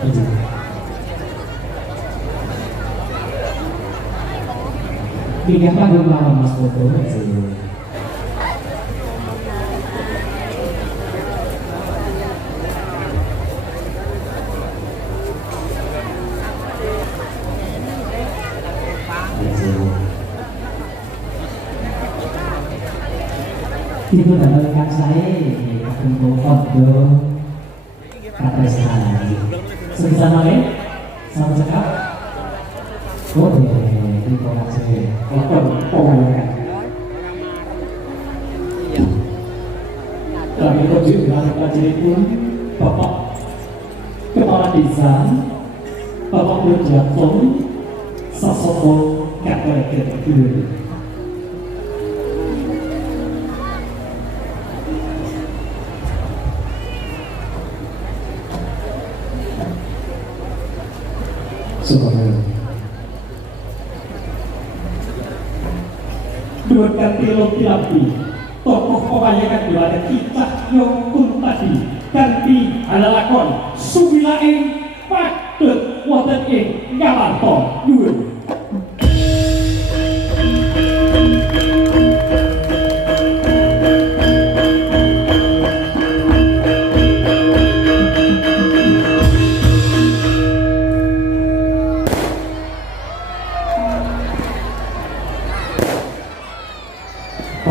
Tiga panggung lawan Mas Foto. Ibu dan rekan saya akan foto kata sekali. Sebisa mana? Sama sekap. Oh iya, ini rekan saya. Foto kan. Kami tuju dengan pelajari pun Bapak Kepala Desa, Bapak Berjatun, Sasopo Kakek Kedua. Dua ganti lopi-lopi tokoh kebanyakan di mana kita yongkun tadi ganti ada lakon sumilaing patut wonten ing ngalanto dua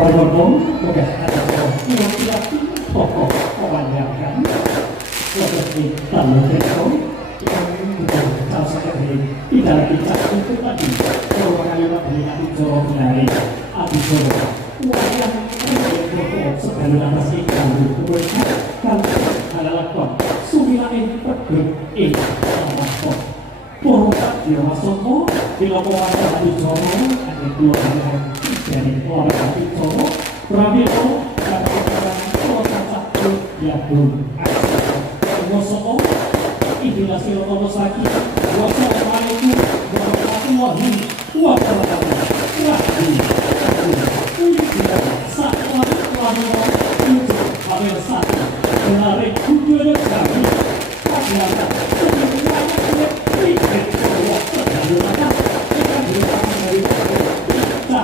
Pondok sudah ada laki-laki tokoh kebanyakan seperti tamu rekor yang tahu sekali tidak bicara itu tadi kalau kalimat dengan jorok dari api jorok wayang yang segala atas ikan berkuasa kan adalah kon sumilain pergek sama kon porokat di rumah somo di lapangan api jorok ada dua orang dari keluarga Victor, Pramilo, dan orang satu yang belum Wosomo, inilah silokono sakit, wassalamualaikum warahmatullahi wabarakatuh. Kulit tidak saat lalu untuk hamil satu, menarik kuda kami, ternyata sebenarnya tidak pikir bahwa ternyata kita berusaha dari kita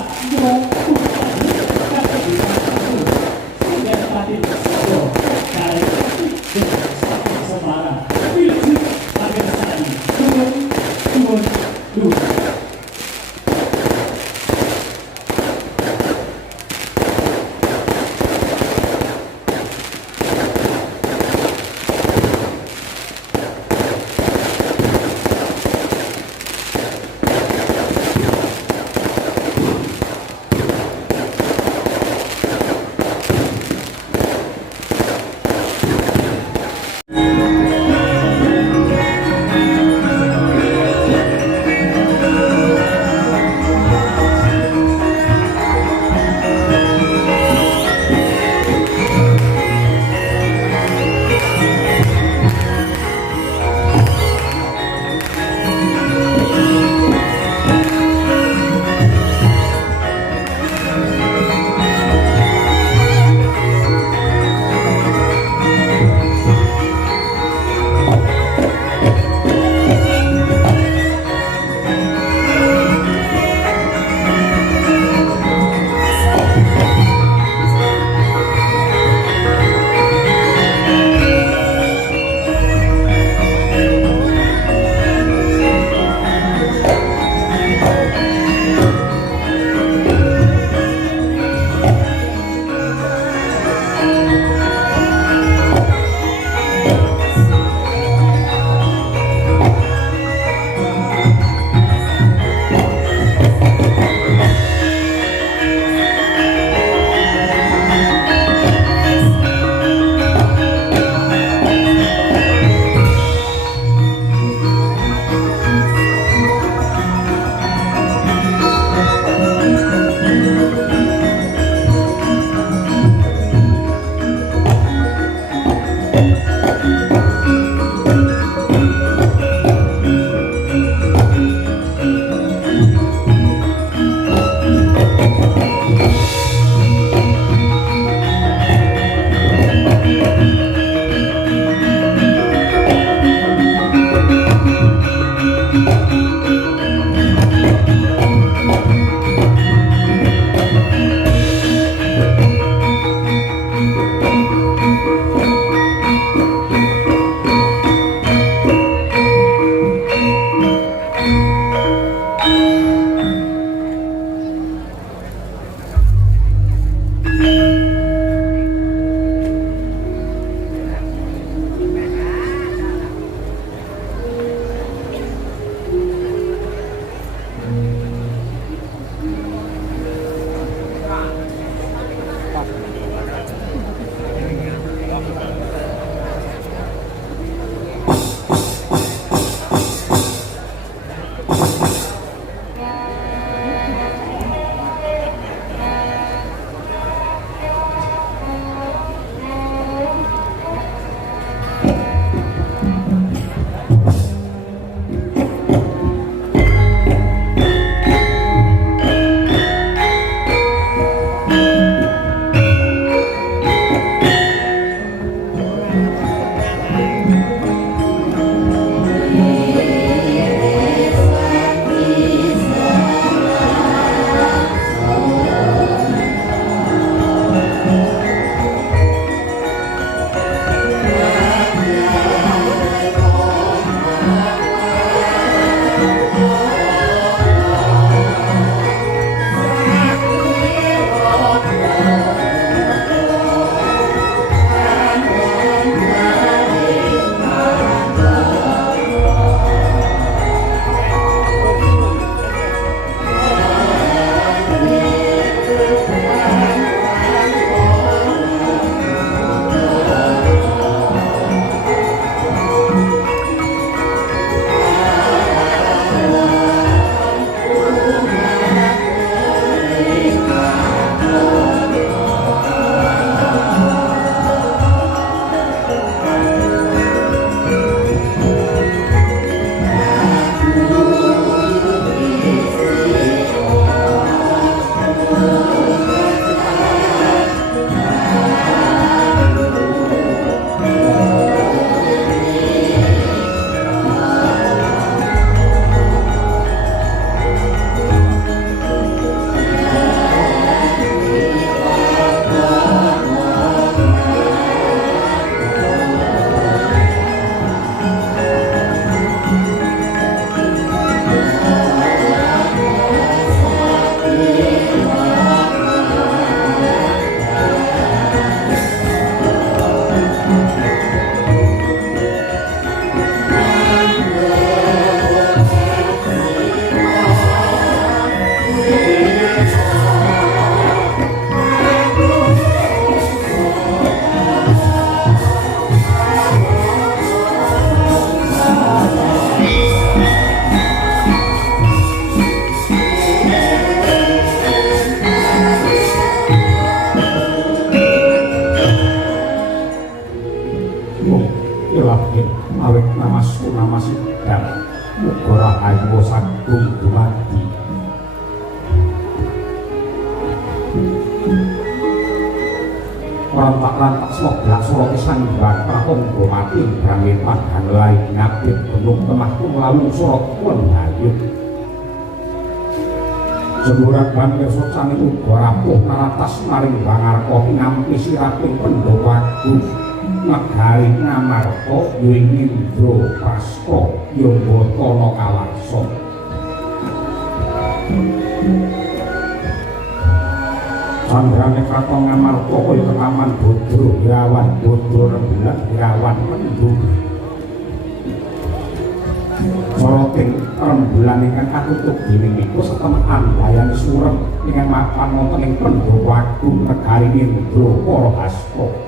nama sidang muga rahayu sagung dumadi rantak-rantak semoga solo kesanggan prahonggo mati berangin padang lain ngabit gunung temahku melalui sorot pun hayut semburan banjir socan itu rapuh naratas maring bangarko ngampi siraping pendowaku negari ngamarko yuing indro prasko yombo tono kalakso sandrane kraton ngamarko koyo kekaman bodro irawan bodro rembulan irawan mendung soroting rembulan ingkang katutup dening iku setemekan bayani surem ingkang mapan wonten ing pendowaku negari indro para hasto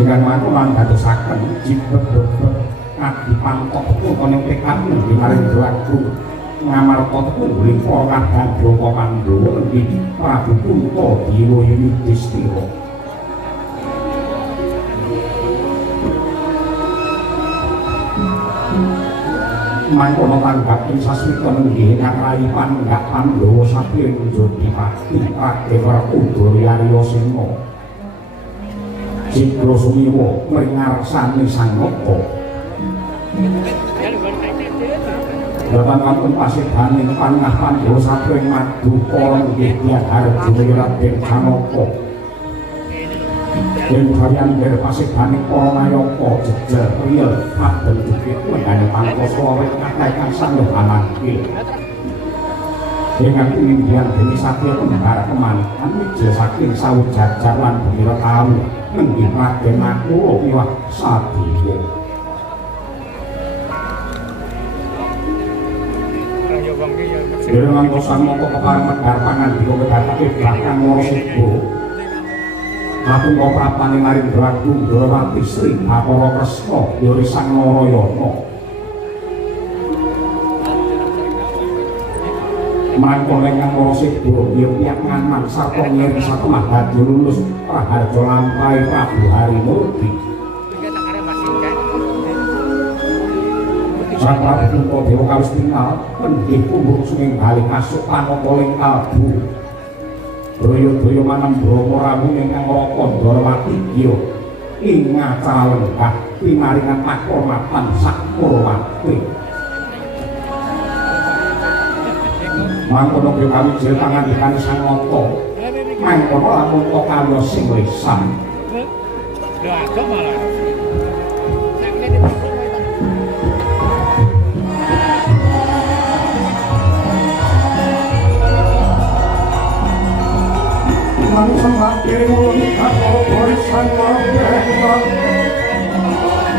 ingkang makulan dadosaken jibet-bebet adi pangkok koning tekad di maring Prabu Ngamarta tuling para Gandha Pandhawa nggih Prabu Puntadewa Yudhistira mangkono tanggap ing sasmita nggih ngarai panggak Pandhawa saking Jodipati Raden Werkudara Sena Cikra Sumiwa mringarsani sang napa Bapak wonten pasedhaning panah Pandhawa saking Madukara nggih Diaharjo Raden Janaka ing kaliyan der pasedhaning para nayaka jejel riyel padel dikit wegane pangkoso awet akeh kang sandhanake dengan pengindian demi satya kembar kemanikan wijil saking sawujajar lan bendera tahu nenggih Raden Nakula miwah Sadewa Dengan kosan moko keparang medar pangan di komendatake belakang Morosebo Aku kau prapani maring Dragung Drawati Sri Bathara Kresna Yorisan Narayana Mangkon ingkang Morosebo ya piyak nganan sarta ngiri satemah dadi lulus praharja lampahe Prabu Harimurti Sang Prabu Puntadewa kawis tingal pendhih kumbuk suming bali kasuk panokoling kalbu Braya-braya manem Brahma Ramu ingkang Raka Ndarawati ya ing acara lenggah pinaringan pakurmatan Sakrawati mangkono kaya kawijil pangandikan Sang Nata mangkono lamun kaya sing lisan lho agak malah Sama dewi atau barisan wabah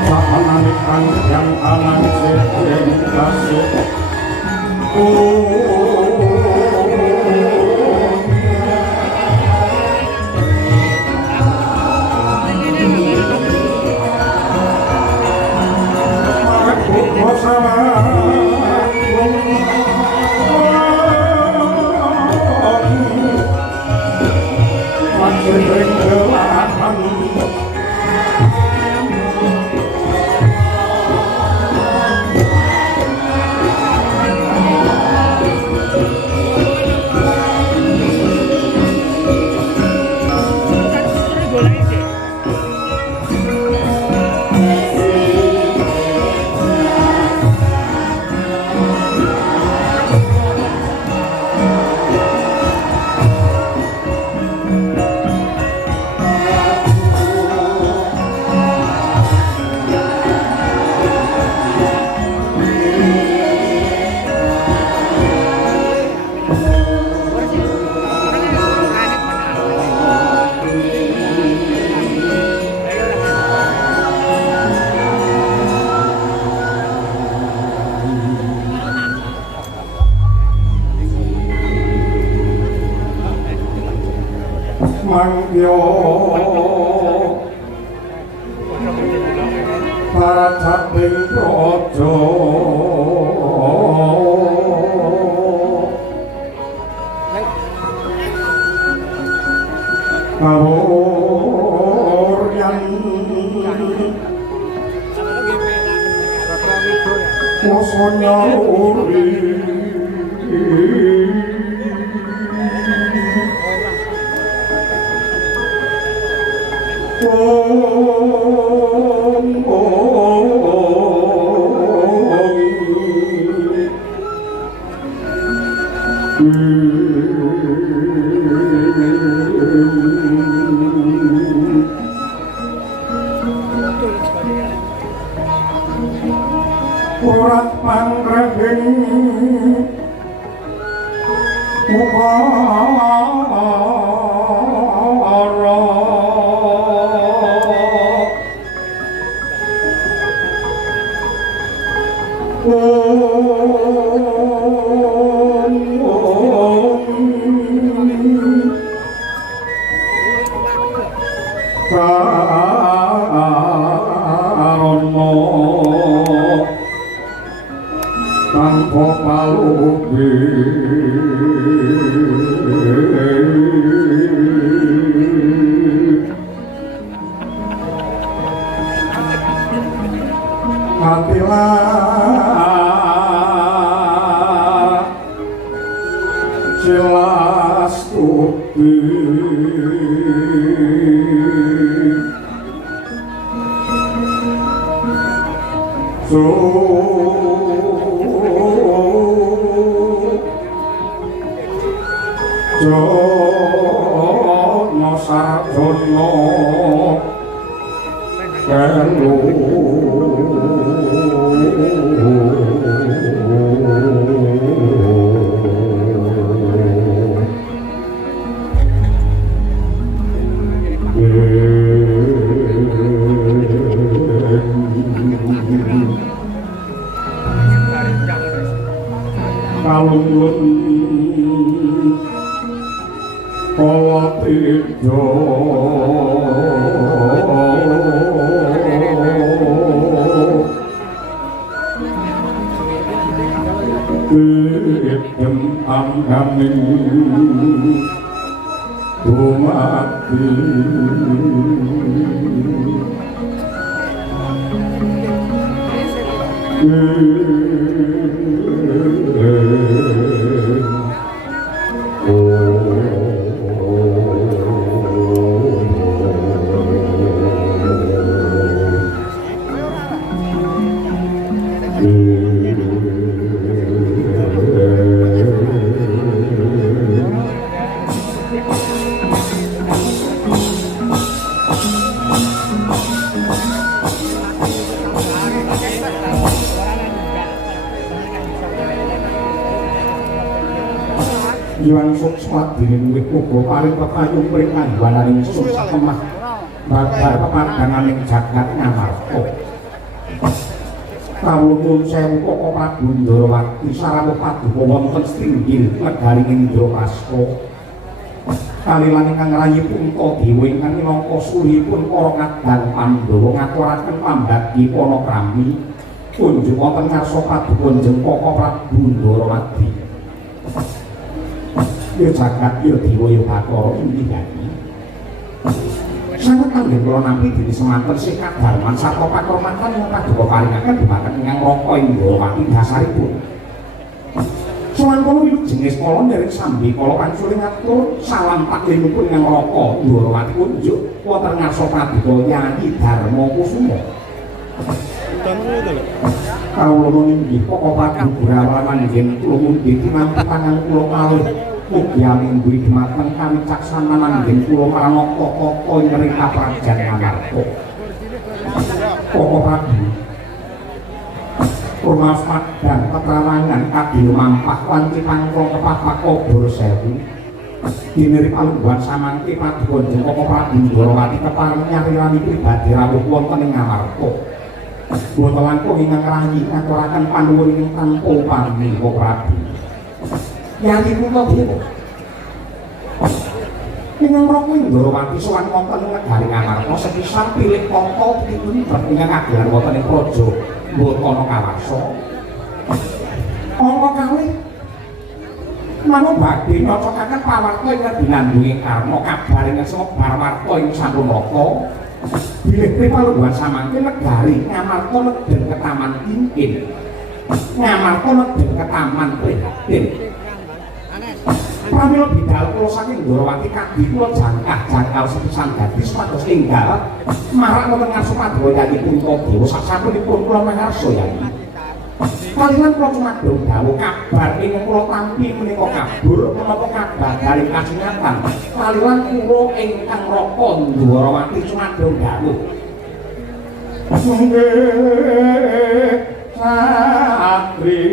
Sahananikan yang anan sedeng kasih mangyo pacaping praja kawuryan wasana uri urat pangreging mukara karono tanpa palubi hatilah jelas tuti Jono sarjono kelu kalung kala tijo idem angganing dumati Iwan sukswat diri luwih uga paring pepayung pring kanggonaning sukses kemah babar pemandanganing jagat ngamarta kawulun sewu koko Prabu Ndarawati sarana paduka wonten Stringgil negari Indraprastha kalilan ingkang rayi punta dewa ingkang minangka suripun para kadang Pandhawa ngaturaken pambagi panakrami kunjuk wonten ngarsa paduka njeng koko Prabu Ndarawati ya jagat ya dewa ya bathara inggih gati sanget kangge kula nampi dene semanten sing kadharman sarta pakramaken yang paduka paringaken dumateng ingkang Raka Indrawati dasaripun sowan kula wilujenging kala nderek sambi kala pancuri ngatur salam paklinipun ingkang Raka Indrawati kunjuk wonten ngarsa paduka Yayi Darma Kusuma kawula inggih pokok Prabu Gurawani nggih kula mundhi tinampi pangan kula malih mugi amin duwi dumateng kawicaksanan nggih kula pranata tata nyering kaprajan ngamarta pokok Prabu Purmasmat dan petrawangan kadina mampah wanci pangkong kepapak obor sewu diniri palungguhan samangke paduka njeng pokok Prabu Ndarawati kepareng nyarirani pribadi rawuh wonten ing ngamarta boten langkung ingkang rayi ngaturaken panuwun ing tanpa upami Kok Prabu Yayi kula piye ingkang Raka Indrawati sowan wonten negari Ngamarta sepisan pilih tata dipun ingkang kagelar wonten ing praja Mbotana Kawarsa angka kalih manung badhe nyocokaken pawarta ingkang dinandungi karma kabar ingkang semebar warta ing sampun raka bilih pripalungguhan samangke negari ngamarta nedhen ketaman kinkin ngamarta nedhen ketaman prihatin pramila bidal kula saking Ndorowati kadhi kula jangkah sepisan dadi supados enggal marak wonten ngarsa Padwa Yayi Puntadewa sasampunipun kula mangarsa Yayi kalian kula cumadung dawuh kabar ingkang kula tampi menika kabur menapa kabar dari kasingatan kalian kula ingkang raka Ndorowati cumadung dawuh nggih satri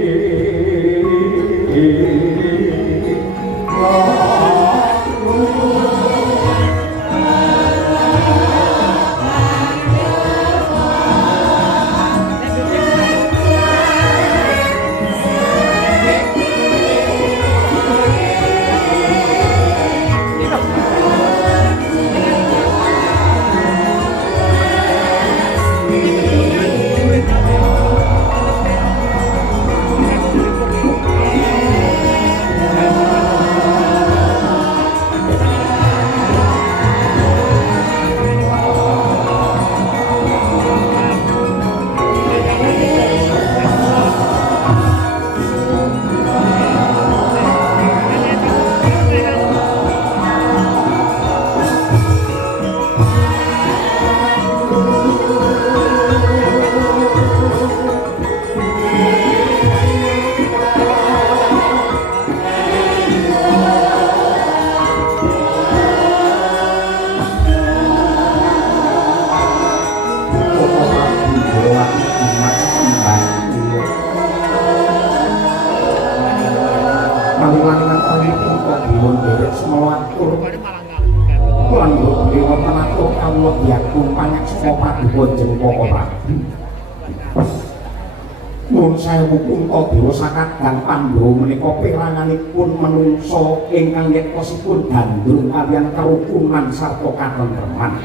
Sakadang Pandhawa menika peranganipun manungsa ingkang yektosipun gandrung kaliyan karukunan sarta katentreman.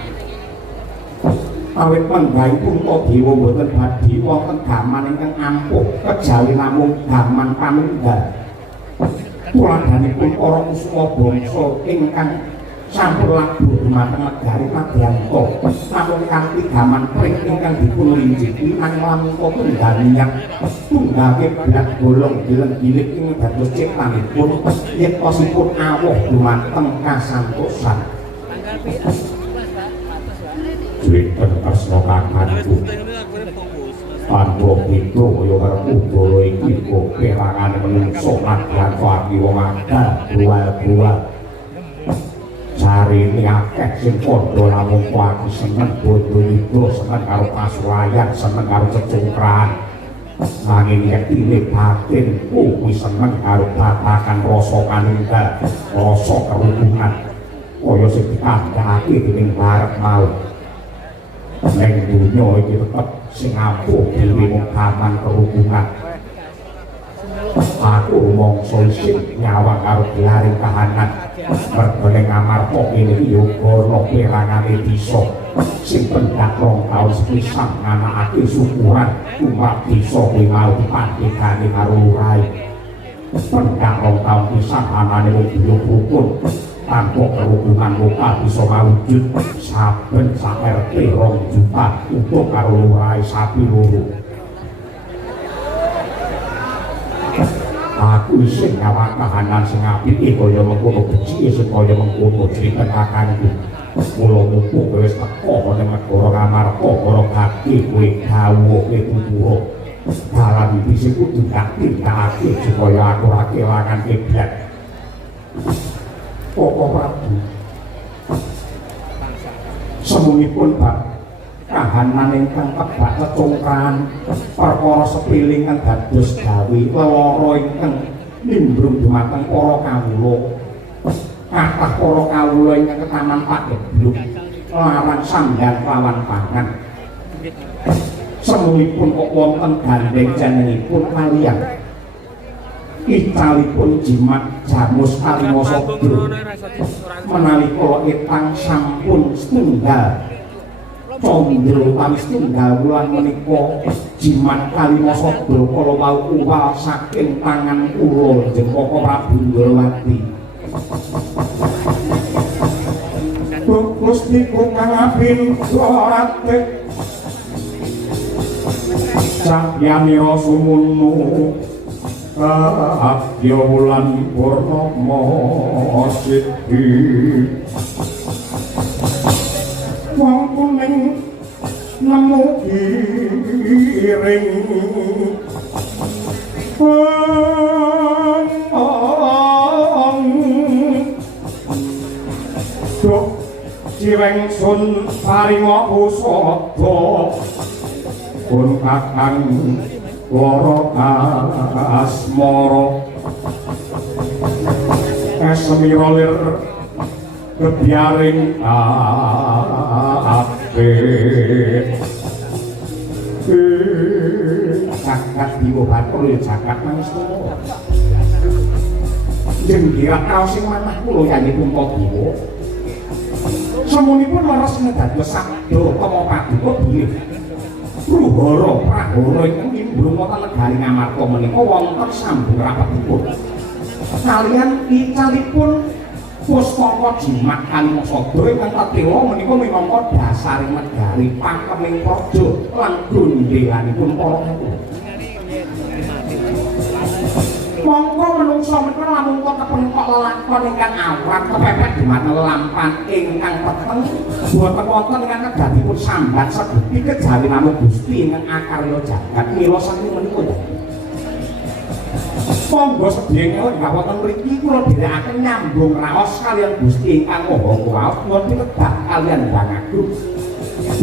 Awit panggaipun Puntadewa boten badhe wonten gaman ingkang ampuh kejawi namung gaman panunggal. Tuladhanipun para kusuma bangsa ingkang sampun labuh dhumateng negari Madyanto namung kanthi gaman pring ingkang dipun linjiki nang lamun tunggal minyak tunggake blat golong dileng-gilik ing dados ciptanipun yektosipun awoh dhumateng kasantosan Winten asma kakanku Panto itu kaya karo udara iki kok perangane menungso lan pati wong akeh bual-bual cari ini akeh sing padha namung kuwi seneng bodo itu seneng karo pasulayan seneng karo cecungkran nanging nek ini batin kuwi seneng karo batakan rasa kanunggal rasa kerukunan kaya sing dikandhakake dening barep mau ning dunya iki tetep sing ampuh dhewe mung gaman kerukunan aku mongso isih nyawang karo gelaring kahanan mergone ngamarta kene iki yoga ana perangane bisa sing pendak rong taun sepisan nganakake syukuran umat bisa kuwi mau dipandhegani karo lurahe pendak rong taun pisan anane wong rukun tanpa kerukunan lokal bisa mawujud saben sak-RT 2 juta untuk karo lurahe sapi loro aku sing nyawang kahanan sing apik kaya mengkono becike sing kaya mengkono critakanku kula mumpung wis teko ning negara Ngamarta para kaki kowe dawuh tutur dalan iki sing kudu dikake supaya aturake langan kiblat Koko Prabu semunipun bab kahanan ingkang kebak cecungkran perkara sepiling kang dados gawe lara ingkang nimbrung dumateng para kawula kathah para kawula ingkang ketaman pagebluk larang sandang lawan pangan semunipun kok wonten gandeng jenengipun kaliyan icalipun jimat jamus kalimasa bro menawi kula etang sampun setunggal Condro utawi setunggal wulan menika jimat Kalimosada kala wau uwal saking tangan kula Jengkaka Prabu Ndrawati. Gusti kang abinda rate Sakyamira sumunu Abya wulan purnama sidhi wong kuning nemu giring Duk Ciweng sun paringa pusada pun kakang Wara asmara Semira lir kebiaring apik jagat diwa batur ya jagat nangis kula jenggira kaos sing manah kula yanyi Puntadewa semunipun leres dados sabda kama paduka bilih Ruhara Prahara ingkang nimbrung wonten negari Ngamarta menika wonten sambung rapetipun kaliyan icalipun Pustaka Jimat Kalimosada ingkang kadewa menika minangka dasaring negari pakeming praja lan gondhelanipun para kula. Monggo menungsa menika lamun kepengkok lelakon ingkang awrat kepepet dumateng lampan ingkang peteng boten wonten ingkang kedadipun sambat sedepi kejawi namung Gusti ingkang akarya jagat mila saking menika. Monggo sedheng nggih wonten mriki kula dherekaken nyambung raos kaliyan Gusti ingkang Maha Kuwasa nuwun pitedah kaliyan Mbang Agung.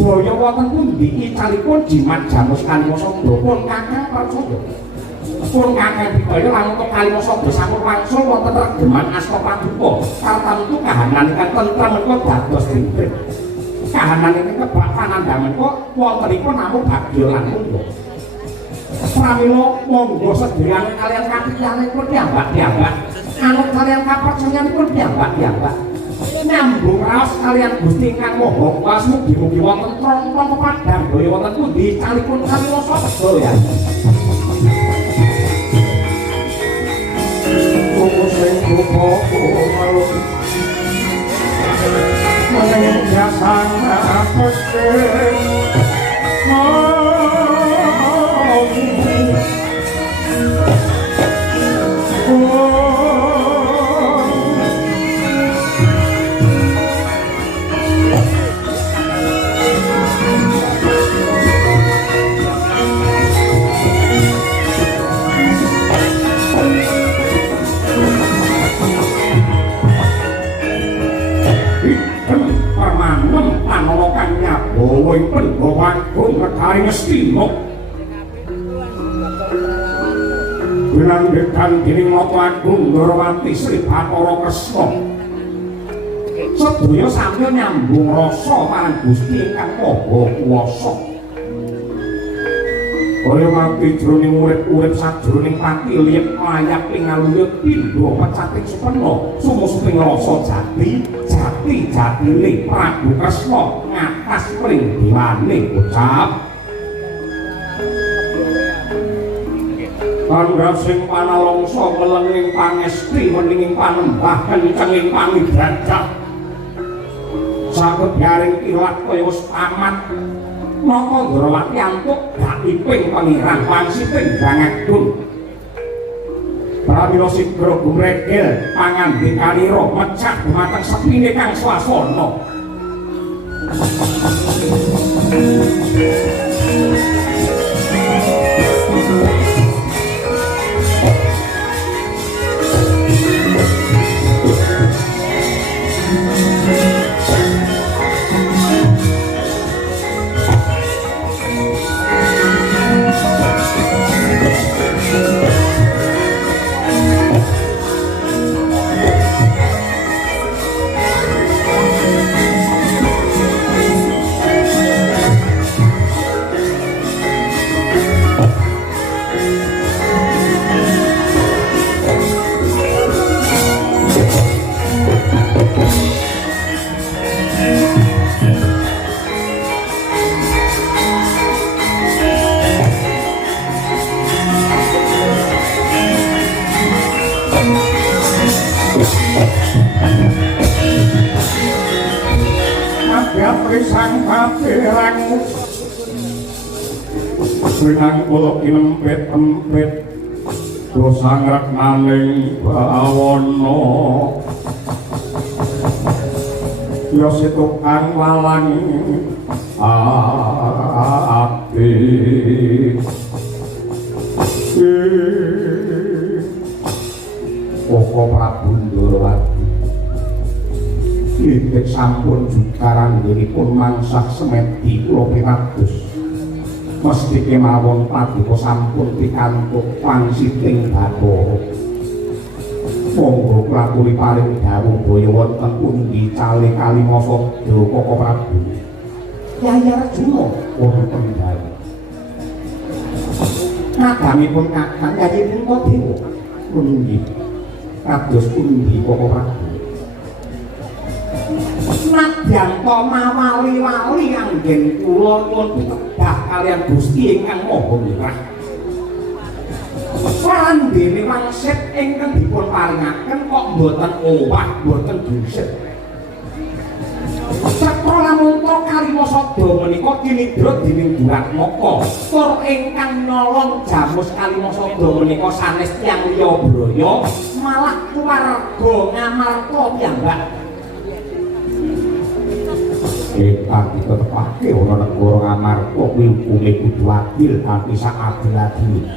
Boyo wonten pundi icalipun Jimat Jamus Kalimosada pun kakang percaya. Pun kakang bidaya lamun Kalimosada sampun wangsul wonten regeman asta paduka. Tartamtu kahanan ingkang tentrem menika dados ringkih. Kahanan ingkang kebak panandhamen kok wontenipun namung bagya lan mundha. Pramila monggo sedherek kalian kapitalanipun piyambak-piyambak anut kalian kapercayanipun piyambak-piyambak nyambung raos kalian Gusti ingkang Maha Kuwasa mugi-mugi wonten trongkong pepadang daya wonten pundi calipun Kalimosada ya sing rupa maluk meneng jasana pesek Woi penggawang kong negari Ngastina bilang dekan kini Loto Agung Ndrawati Sri Bathara Kresna sedaya sambil nyambung rasa marang Gusti ingkang Maha Kuwasa kaya mati jroning urip-urip sajroning pati liyep layak pingaluyut pindha pecating supena sumusuping rasa jati-jatine Prabu Kresna ngatas pring diwane ucap Tanggap sing panalongso melenging pangesti meninging panembah kencenging panidrajat saged garing kilat kaya wis amat napa Ndrawati antuk gak iping pengirang wangsiping Mbang Agung pramila sigra gumregel pangandikanira mecah dumateng sepine kang swasana pisang kapirang Winang kula kinempet-empet dosa ngrak maning bawana ya setukang walang ati Koko Prabu Ndorowati Lidik sampun jukaran dipun mangsah semedi kula pitados mesti kemawon paduka sampun pikantuk pangsiting Bathara monggo kula paring dawuh baya wonten pundi cale Kalimasa Koko Prabu Yaya Arjuna wonten dawuh Kadangipun kakang yayipun Dewa pundi kados pundi Koko Prabu Nadyan to mawali-wali anggen kula nyuwun pitedah kaliyan Gusti ingkang Maha Mirah. Sarandene wangsit ingkang dipun paringaken kok mboten owah, mboten buset. Cakra lamun to Kalimasada menika kinidra dening Duratmaka. Tur ingkang nyolong jamus Kalimasada menika sanes tiyang liya braya malah keluarga Ngamarta piyambak. Ingkang ditetepake ana negara Ngamarta kuwi hukume kudu adil kanthi sak adil-adile.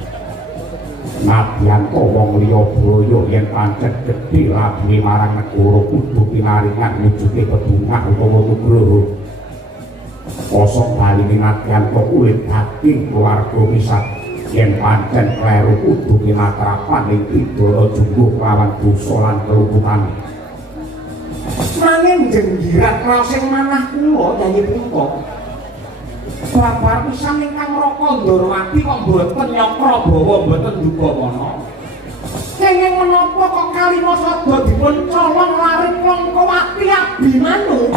Nadyan to wong liya braya yen pancen gedhe labine marang negara kudu pinaringan mujude pedungah utawa nugroho. Kosok baline Nadyan to kulit daging keluarga misat yen pancen kleru kudu pinatrapan ing pidana jungguh lawan dosa lan keluputane. Nanging jenggirat rasing manah kula Yayi punika babar pisan ingkang Raka Ndorowati kok mboten nyakra bawa mboten dugamana kenging menapa kok Kalimasada dipun colong laring Langkawati Abimanyu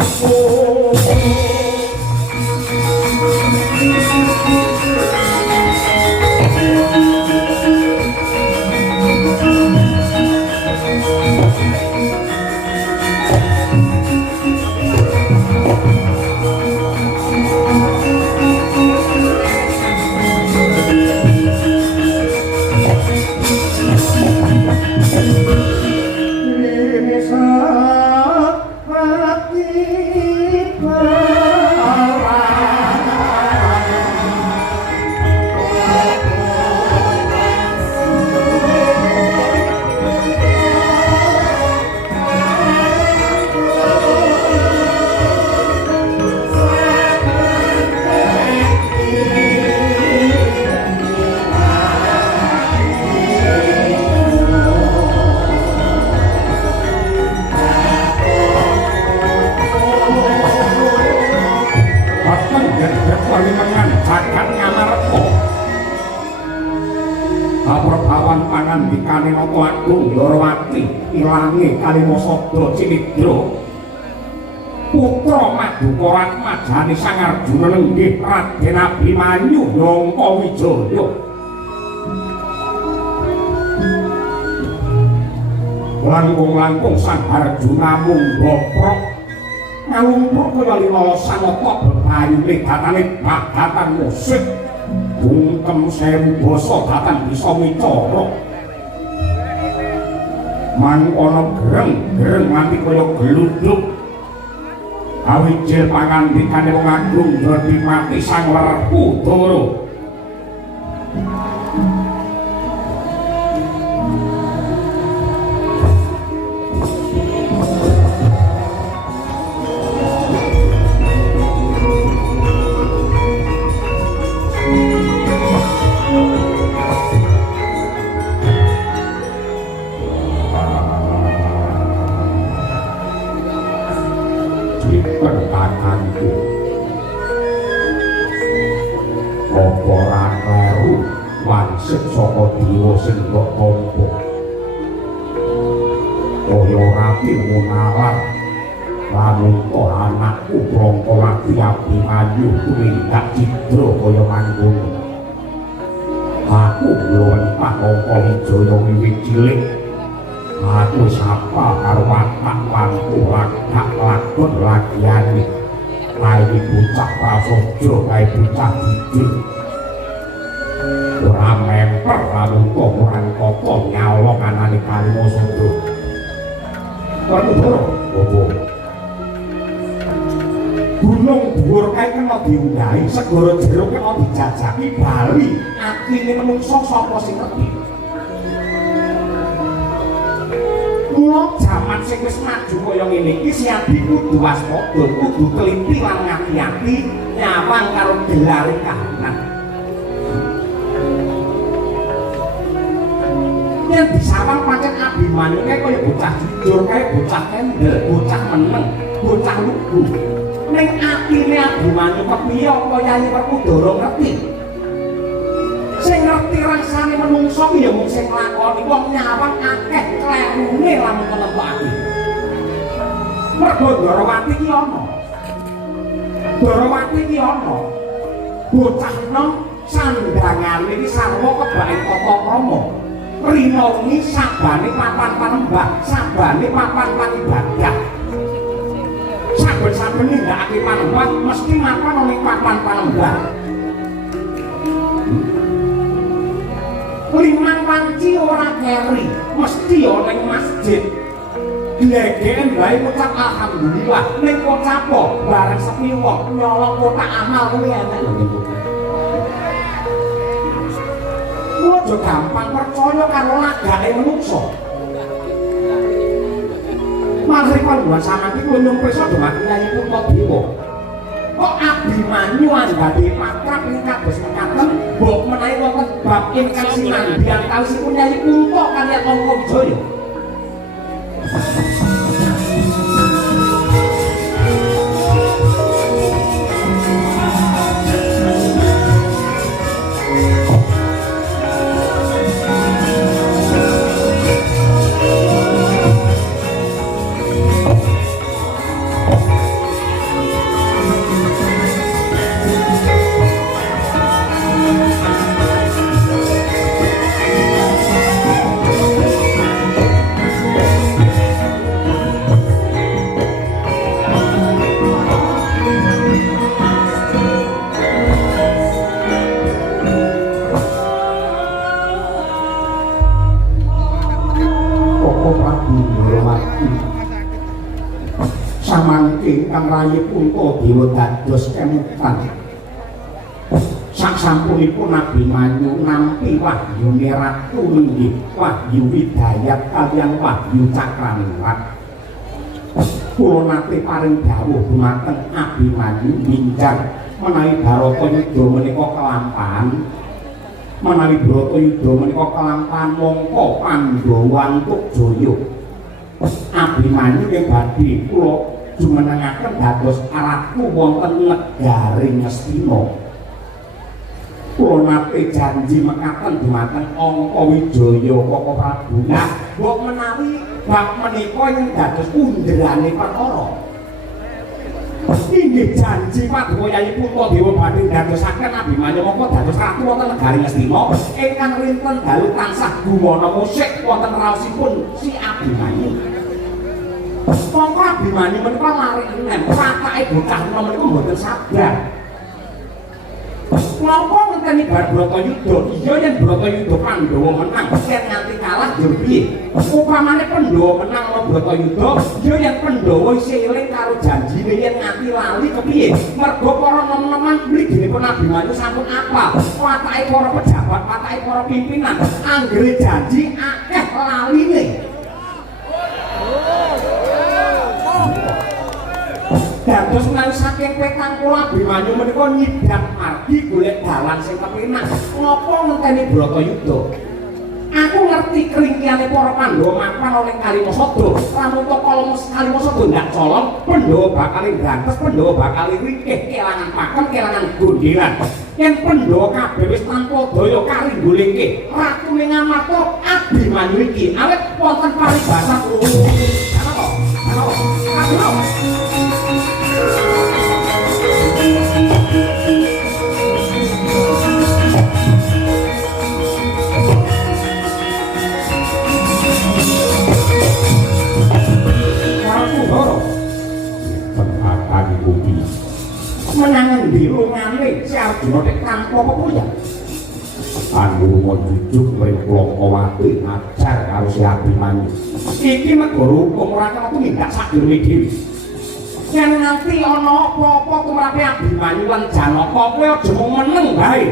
pangandikane Nata Agung Ndorowati ilange Kalimasada Cinidra putra Madukara Majane Sang Arjuna nenggih Raden Abimanyu Nyangka Wijaya langkung-langkung Sang Arjuna mung boprok ngalumpruk kaya lila sanata bebayune datane bagatan musik bungkem sewu basa datan bisa micara mangkono gereng-gereng nganti kaya gluduk awijil pangandikane wong agung dadi mati Sang Werkudara pertahanku apa ora kleru wangsik saka dewa sing mbok tampa kaya rapi munalar lamun anakku Langkawati Abimanyu tumindak cidra kaya mangkono aku luwih Langka Wijaya wiwit cilik aku sapa karo watak lan lakon lakon lagiyane rayi bocah prasaja kae bocah jujur ora memper ramuka ora koko nyawang anane Kalimasada Prabu opo gunung dhuwur kae kena diundhahi segara jero kena dijajaki bali atine menungso sapa sing ngerti kula jaman sing wis maju kaya ngene iki siadi kudu waspada kudu teliti lan ngati-ati nyawang karo gelare kahanan yen disawang pancen Abimanyu kae kaya bocah jujur kae bocah kendel bocah meneng bocah lugu ning atine Abimanyu kepiye apa Yayi Werkudara ngerti sing ngerti rasane menungso ya mung sing lakoni wong nyawang akeh klerune lamun kelebake mergo Darawati iki ana Darawati iki ana bocah nom sandangane iki sarwa kebake tata krama rina wengi sabane papan panembah sabane papan panibadah saben-saben nindakake panembah mesti mapan ana ning papan panembah limang panci ora keri mesti ana ning masjid glegeken bae ngucap alhamdulillah ning kocap bareng sepi wong nyolong kotak amal kuwi enak aja gampang percaya karo lagane menungso Mari panduan sampeyan iki kula nyumpes dhumateng Yayi Puntadewa kok Abimanyu andhane pakrap ing kados mekaten mbok menawi wonten bab ingkang sinambian kalisipun Yayi Punta kaliyan Angka Wijaya ingkang rayi Puntadewa dados kemutan saksampunipun Abimanyu nampi wahyune ratu inggih Wahyu Widayat kaliyan Wahyu Cakraningrat kula nate paring dawuh dhumateng Abimanyu minjang menawi Bharatayuda menika kelampahan menawi Bharatayuda menika kelampahan mongko Pandhawa antuk jaya Abimanyu ing badhe kula jumenengaken dados aratku wonten negari Ngastina. Kula nate janji mekaten dhumateng Angka Wijaya Kaka Prabu. Lah, mbok menawi bab menika ing dados underane perkara. Inggih janji Paduka Yayi Puntadewa badhe dadosaken Abimanyu mongko dados ratu wonten negari Ngastina ingkang rinten dalu tansah gumana musik wonten raosipun si Abimanyu. Mongko Abimanyu menika lari enem patake bocah nom menika mboten sabar. Mongko ngenteni bar Bratayuda, iya yen Bratayuda Pandhawa menang, yen nganti kalah yo piye? Upamane Pandhawa menang lan Bratayuda, iya yen Pandhawa isih eling karo janjine yen nganti lali kepiye? Mergo para nom-noman mliginipun Abimanyu sampun apal, patake para pejabat, patake para pimpinan, anggere janji akeh laline. Dados menawi saking petang kula Abimanyu menika nyidhak margi golek dalan sing kepenak. Napa ngenteni Bratayuda? Aku ngerti keringkiane para Pandhawa mapan ning Kalimasada. Lamun to Kalimasada ndak colong, Pandhawa bakal nggantes, Pandhawa bakal rikih kelangan pakem, kelangan gondelan. Yen Pandhawa kabeh wis tanpa daya karinggulingke ratune Ngamarta Abimanyu iki awet wonten paribasan. Ana menangan di lungane si Arjuna nek tanpa apa ya Pandurma jujuk Rempokowati ngajar karo si Abimanyu iki negara hukum ora kena tumindak sadurunge dhewe yen nganti ana apa-apa tumrape Abimanyu lan Janaka kowe aja mung meneng bae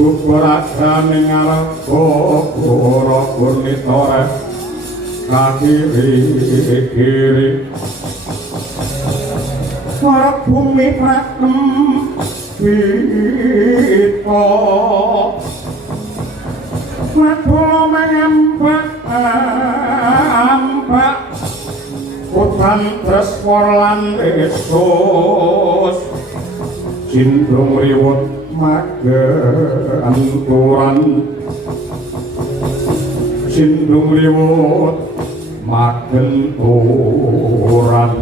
Bukuragane ngarepko ora gurnitore kakiri-kiri ora bumi pratem pito madula manyambak ambak utan treswor lan esus sindung riwut magenturan sindung riwut magenturan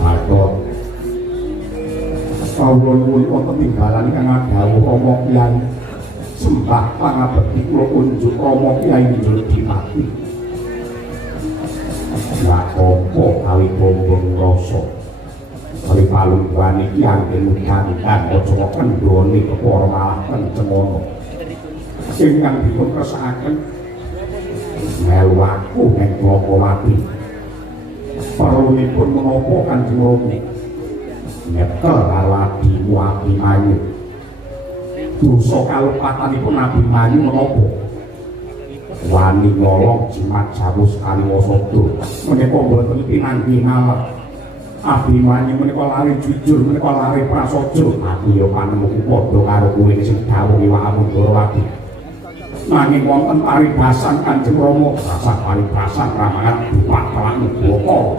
atur kawula nuwun wonten tinggalan kang dawuh Rama Kyai sembah pangabekti kula unjuk Rama Kyai Jodimati Wakopo kali bombong rasa kali palungguan iki anggen mudan-mudan aja kendhone kepara malah kencengono ingkang dipun kersakaken melu aku ing Glokowati perlunipun menapa Kanjeng Rama nyekel Abimanyu Abimanyu dosa kalupatanipun Abimanyu menapa wani nyolong jimat jawus Kaliwosada menika boten pinanggi ngalah Abimanyu menika lari jujur menika lari prasaja aku ya panemuku padha karo kowe sing dawuh iwakmu Ndrawati nanging wonten paribasan Kanjeng Rama rasa paribasan ramangan bupat pelak Boko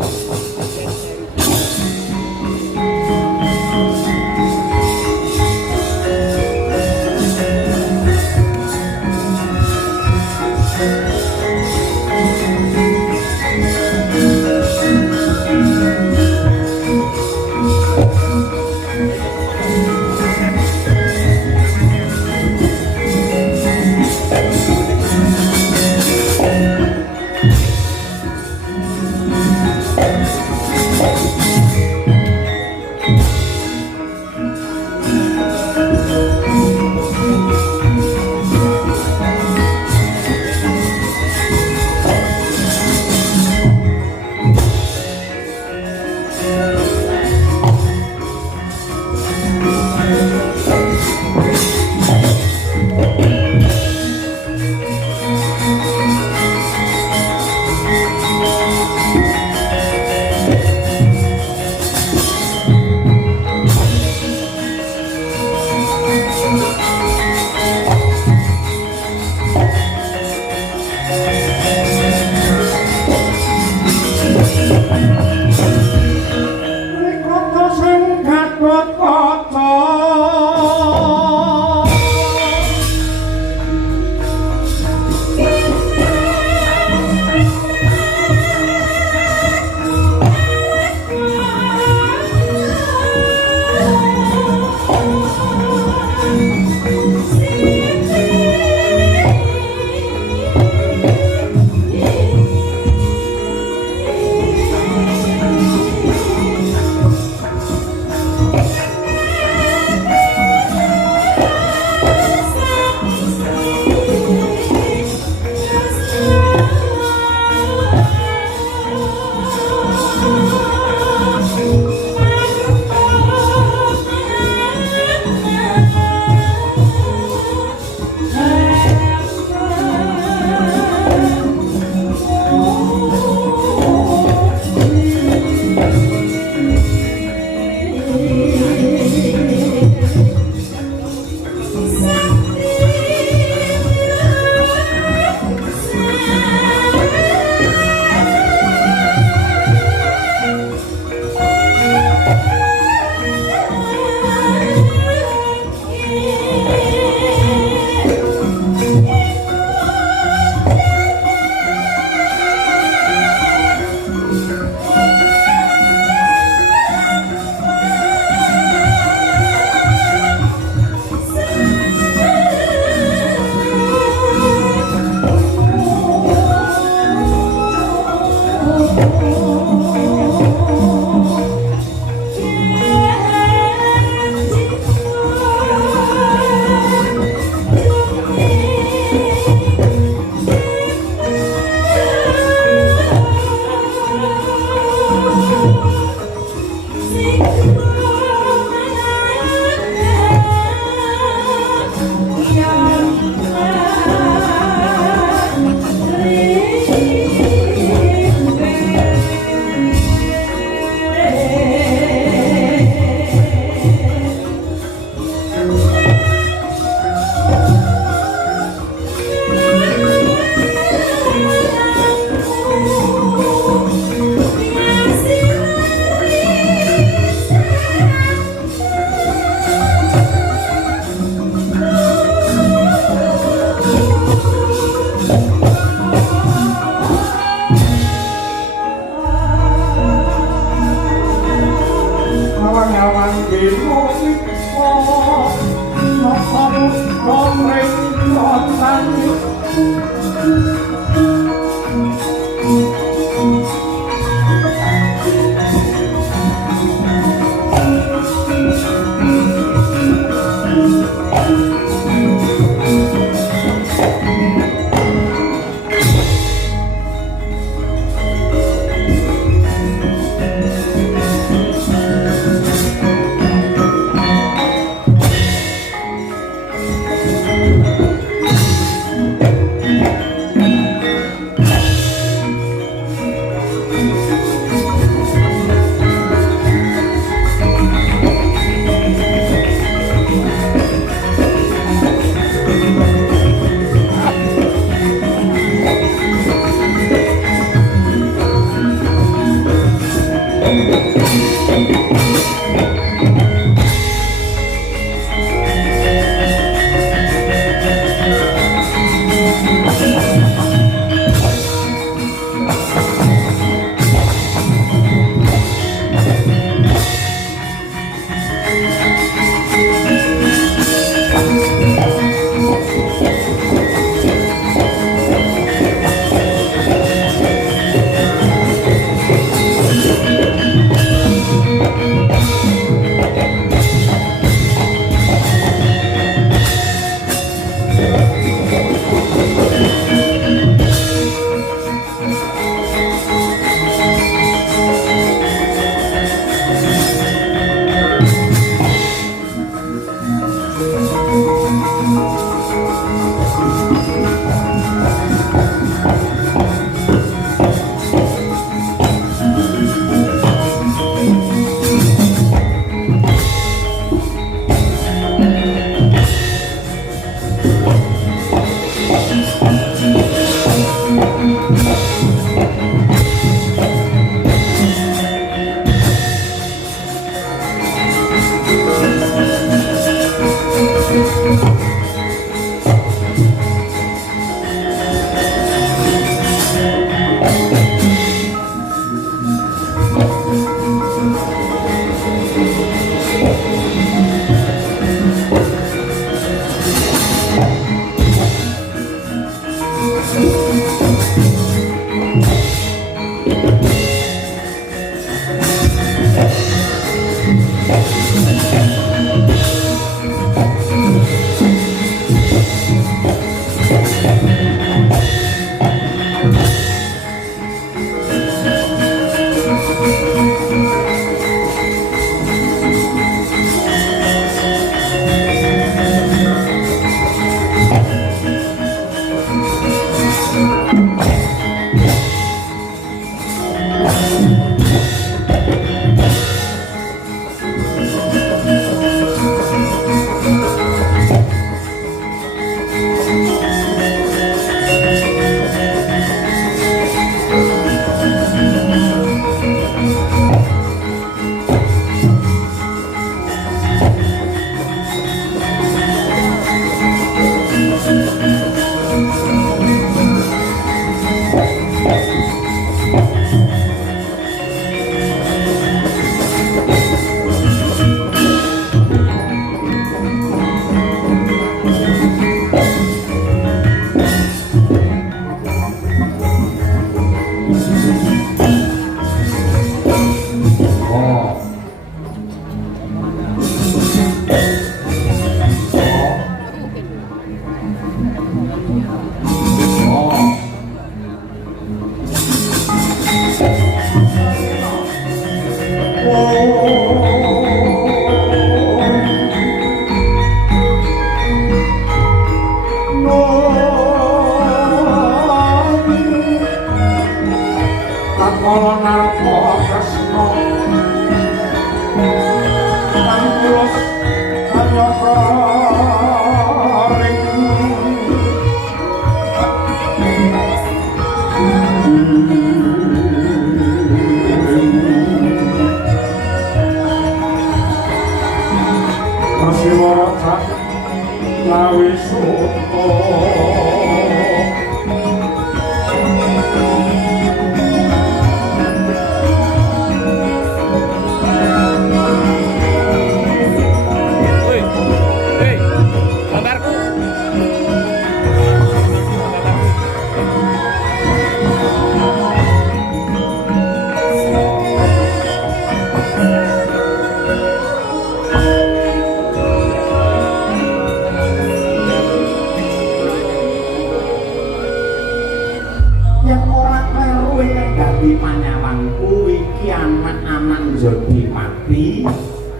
Anjadi mati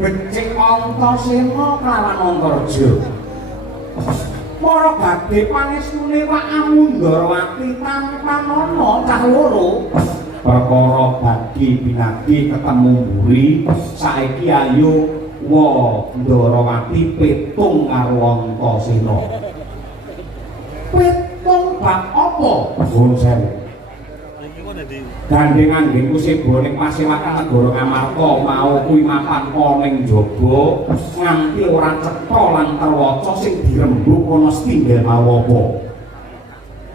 becik Antasena kelawan Antarja. Para badhe pangestune Wak Amundharawati tanpa ana cah loro. Perkara badhe binagi ketemu mburi saiki ayo Wandarawati petung karo Antasena. Petung bab apa? Nuwun sewu. Gandengan nggih kuseba ning pasewakan negara Ngamarta mau kuwi mapan ana ning jaba nganti ora cetha lan terwaca sing dirembug ana setunggal mau apa.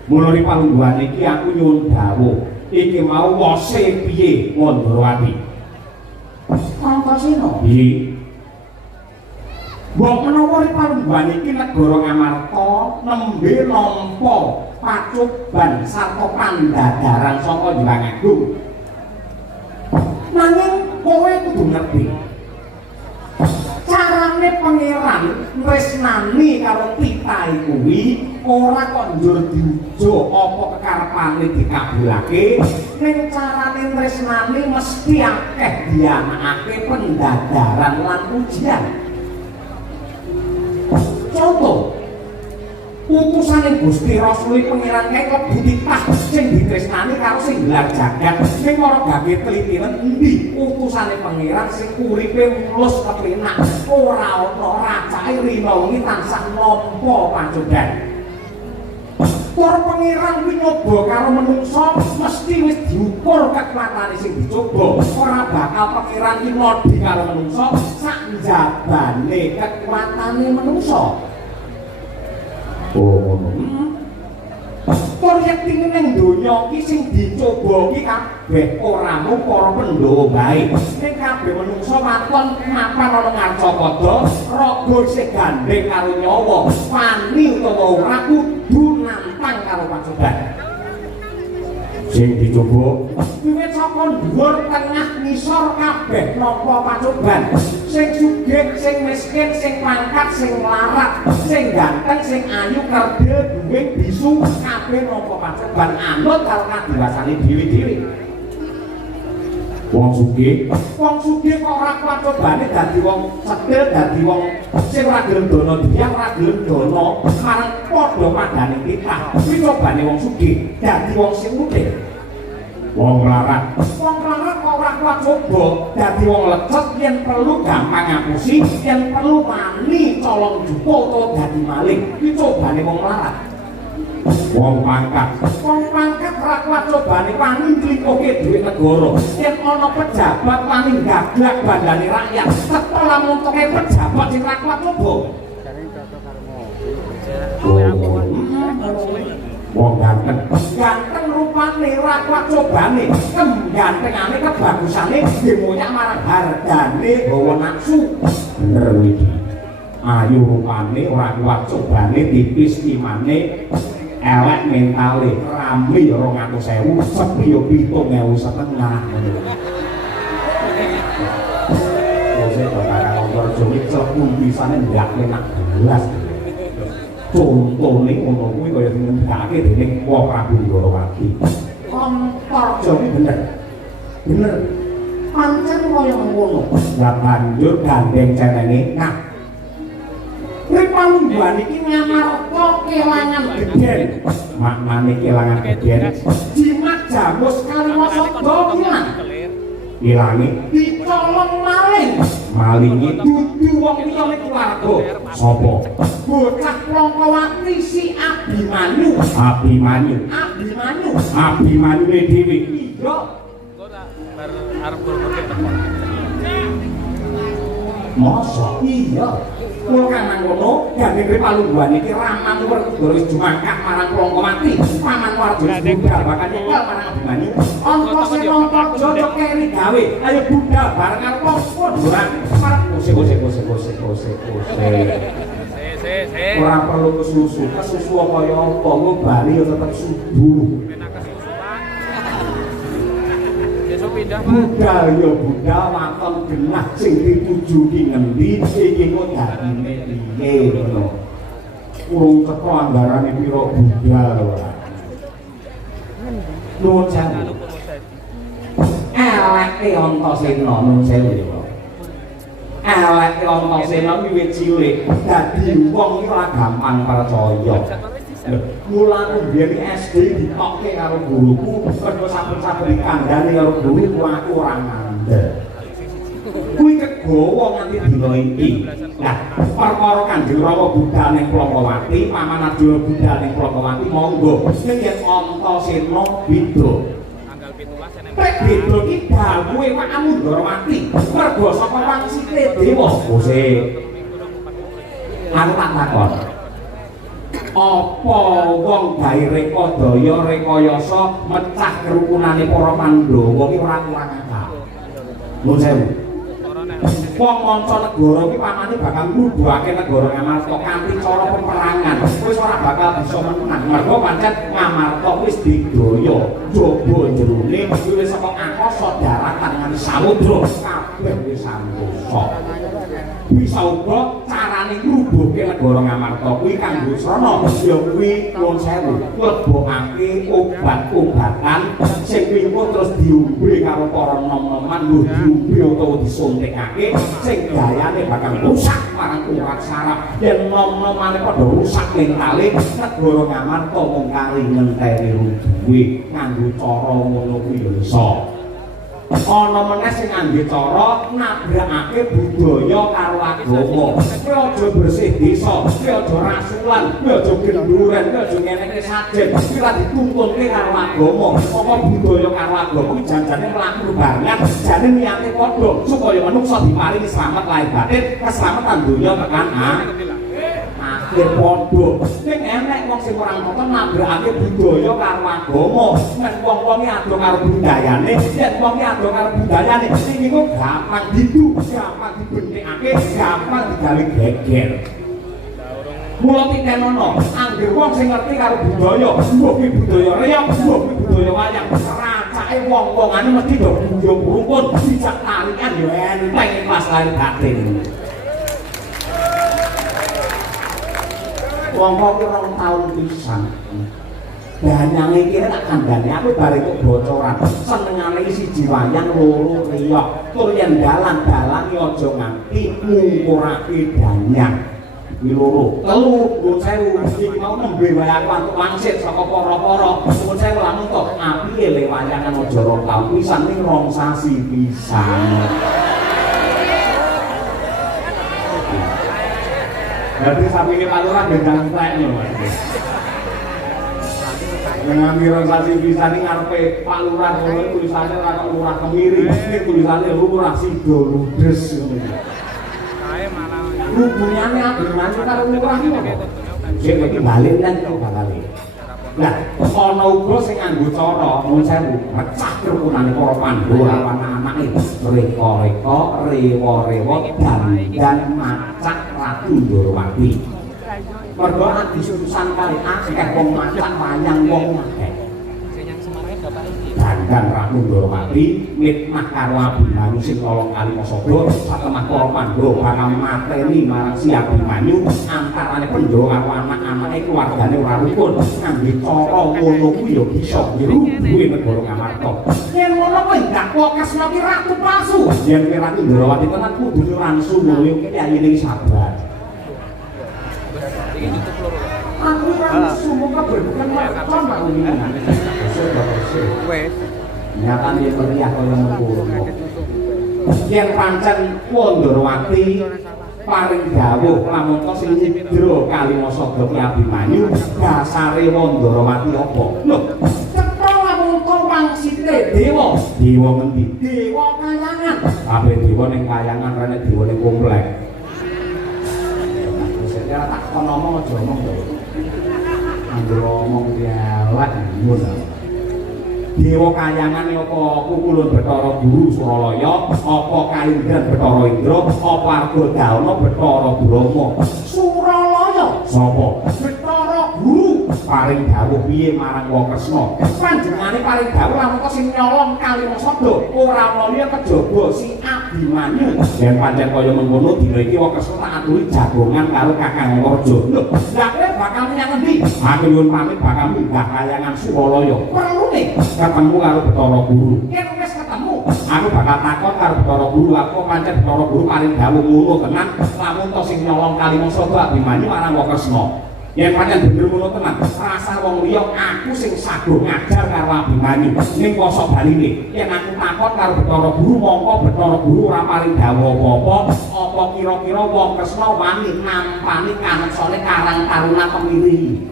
Mulane palungguhan iki aku nyuwun dawuh, iki mau wose piye Wandarawati? Antasena. Piye? Mbok menawa palungguhan iki negara Ngamarta nembe nampa pacoban sarta pandhadharan saka Hyang Agung. Nanging kowe kudu ngerti. Carane pangeran tresnani karo titahe kuwi ora kok njur diujo apa kekarepane dikabulake, ning carane tresnani mesti akeh dianakake pendhadharan lan ujian. Contoh utusane Gusti Rasul pangeran kae klebu titah sing ditresnani karo sing gelar jagat ning ora gawe telitiren endi utusane pangeran sing uripe mulus kepenak ora ana racake rina wengi tansah nampa pacoban. Para pangeran kuwi nyoba karo menungsa mesti wis diukur kekuatane sing dicoba. Ora bakal pangeran iki nodi karo menungsa sak njabane kekuatane menungsa. Oh ngono. Proyek ning donya iki sing dicoba iki kabeh ora mung para Pandhawa bae. Ning kabeh manungsa waton mapan ana Ngarcapada, raga sing gandeng karo nyawa, wani utawa ora kudu nantang karo pacoban. Sing dicoba wiwit saka dhuwur tengah ngisor kabeh nampa pacoban. Sing sugih, sing miskin, sing pangkat, sing larat, sing ganteng, sing ayu, kerdil, duwe, bisu, kabeh nampa pacoban anut karo kadiwasane dhewe-dhewe. Wong sugih kok ora pacobane dadi wong cetil, dadi wong sing ora gelem dono diam, ora gelem dono marang padha madane titah. Kuwi cobane wong sugih dadi wong sing mudhik. Wong larat kok ora kuat coba dadi wong lecet yen perlu gampang ngapusi, yen perlu wani colong jupo utawa dadi maling. Iki cobane wong larat. Wong pangkat ora kuat cobane wani nglikoke dhuwit negara. Yen ana pejabat wani gaglak bandane rakyat, tetep lamun toke pejabat sing ora kuat coba. Wong ganteng rupane ora kuat cobane, kegantengane kebagusane demonya marang hargane bawa nafsu. Bener iki. Ayu rupane ora kuat cobane, tipis imane, elek mentale, ramli 200.000, sepi 7.500. Wong bakal ngotor jomik clepung pisane ndak enak belas. Contone ngono kuwi kaya ngendhake dening Wong Prabu Ndarawati. Antarja iki bener. Pancen kaya ngono. Lah banjur gandeng cenenge. Nah. Ripalungguhan iki Ngamarta kelangan gedhen. Maknane kelangan gedhen. Jimat jamus kaliwasa dominan. Ilange dicolong maling. Malinge dudu wong liya ning keluarga. Sapa? Bocah Plongkowati si Abimanyu. Abimanyu dhewe. Iya. Arep berpikir tekan. Masa iya. Kula kan ngono, gandeng Ripalungguhan iki raman Werkudara wis jumangkak marang Plongkowati. Paman Warjuna budal bakal nyekel marang Abimanyu. Antasena Antarja keri gawe. Ayo budal bareng karo Plongkowati. Marang kose. Ora perlu kesusu kaya apa ngobali ya tetep subuh. Budal ya budal waton genah sing dituju ki ngendi iki kok dadine piye ngono. Urung teko anggarane pira budal ora. Nuwun sewu. eleke Antasena nun sewu eleke Antasena wiwit cilik dadi wong iki ora gampang percaya. Mula biyen SD ditokke karo guruku mergo saben-saben kandhane karo guruku aku ora ngandel. Kuwi kegowo nganti dina iki. Lah, perkara Kanjeng Rama budal ning Plongkowati, Paman Arjuna budal ning Plongkowati monggo. Ning yen Antasena beda. Rek beda iki dawuhe Pak Amundharawati. Mergo saka wangsite dewa. Ose. Aku tak takon. Apa wong gawe rekodaya rekayasa mecah kerukunane para Pandhawa ki ora kurang akal. Nuwun sewu. Wong manca negara ki pamane bakal ngrubuhake negara Ngamarta kanthi cara peperangan. Wis ora bakal bisa menang. Mergo pancen Ngamarta wis digaya, jaba jerone wis saka akasa daratan nganti samudra kabeh wis santosa. Bisa uga carane ngrubuhke negara Ngamarta kuwi kanggo srana ya kuwi nuwun sewu lebokake obat-obatan sing mingko terus diombe karo para nom-noman lho diombe utawa disuntikake sing gayane bakal rusak marang urat saraf yen nom-nomane padha rusak mentale negara Ngamarta mung kari ngenteni duwe nganggo cara ngono kuwi ya iso. Ana meneh sing ngangge cara nabrakake budaya karo agama. Kowe aja bersih desa, kowe aja rasulan, kowe aja genduren, kowe aja ngeneke sajen. Kowe ora dituntunke karo agama. Apa budaya karo agama kuwi janjane mlaku banget, jane niate padha supaya manungsa diparingi slamet lahir batin, keselamatan donya tekan akhir padha. Ning enek wong sing ora ngoten nabrakake budaya karo agama. Nek wong-wonge ado karo budayane, yen wonge ado karo budayane, sing iku gampang didu, gampang dibentekake, gampang digawe geger. Mula pitenono, anggere wong sing ngerti karo budaya, mbuh ki budaya reog, mbuh ki budaya wayang, racake wong-wongane mesti do bunjung rumpun, dijak tarikan yo enteng pas lahir batin. Wong-wong ki rong taun pisan. Danyang iki tak kandhane aku bare kok bocoran. Senengane siji wayang loro riyok. Tur yen dalan-dalan ki aja nganti ngungkurake danyang. Iki loro. Telu nuwun sewu iki mau nembe wayang wantuk wangsit saka para-para. Nuwun sewu lamun to apike le wayangan aja rong taun pisan ning rong sasi pisan. Berarti sapi ini Pak Lurah gendang trek lho Mas. Dengan mironsasi bisa nih ngarepe Pak Lurah ngono tulisannya ora kok Lurah Kemiri, iki tulisannya Lurah Sido Ludes ngono. Kae malah hubungannya dengan karo Lurah iki apa? Sing iki balik lan kok bakale. Lah, ana uga sing nganggo cara nuwun sewu, mecah kerukunane para Pandhawa anak-anake, reka-reka, rewa-rewa dan macak Ratu Ndorowati. Mergo adisusan kali akeh wong macak wayang wong akeh. Dandan Ratu Ndorowati mitmah karo Abimanyu sing nolong Kalimasada satemah para Pandhawa bakal mateni marang si Abimanyu antarane Pandhawa karo anak-anake keluargane ora rukun ngangge cara ngono kuwi ya bisa ngrubuhi negara Ngamarta. Yen ngono kuwi ndak wokes lagi ratu palsu. Yen Ratu Ndorowati tenan kudu langsung ngoyo kiyayine sabar. Iki YouTube loro. Aku langsung mung kebetulan macam Pak Uni. Wes nyatane meriah kaya mengkono. Yen pancen Ndorowati paring dawuh lamun to sing nyidra Kalimasada ki Abimanyu dasare Ndorowati apa? Lho, cetha lamun to wangsite dewa. Dewa ngendi? Dewa kayangan. Kabeh dewa ning kayangan rene dewa ning komplek. Wis ora tak kon ngomong aja omong to. Anggere omong dialek ngono. Dewa kayangan apa Kukulun Bathara Guru Suralaya, apa Kalindran Bathara Indra, apa Argadana Bathara Brahma. Suralaya sapa? Bathara Guru paring dawuh piye marang Wong Kresna. Panjenengane paring dawuh lamun sing nyolong Kalimasada ora liya kejaba si Abimanyu. Yen pancen kaya mengkono dina iki Wong Kresna tak aturi jagongan karo Kakang Raja. Lho, lha kowe bakal menyang endi? Aku nyuwun pamit bakal minggah kayangan Suralaya. Perlune ketemu karo Bathara Guru. Yen wis ketemu, Aku bakal takon karo Bathara Guru, aku pancen Bathara Guru paling dawuh ngono tenan, lamun to sing nyolong Kalimangsa Abimanyu marang Wong Kresna. Yen pancen bener ngono tenan, rasa wong liya aku sing sago ngajar karo Abimanyu ning poso baline. Yen aku takon karo Bathara Guru, mongko Bathara Guru ora paling dawuh apa-apa, apa kira-kira Wong Kresna wani nampani kaneksane Karang Taruna Kemiri.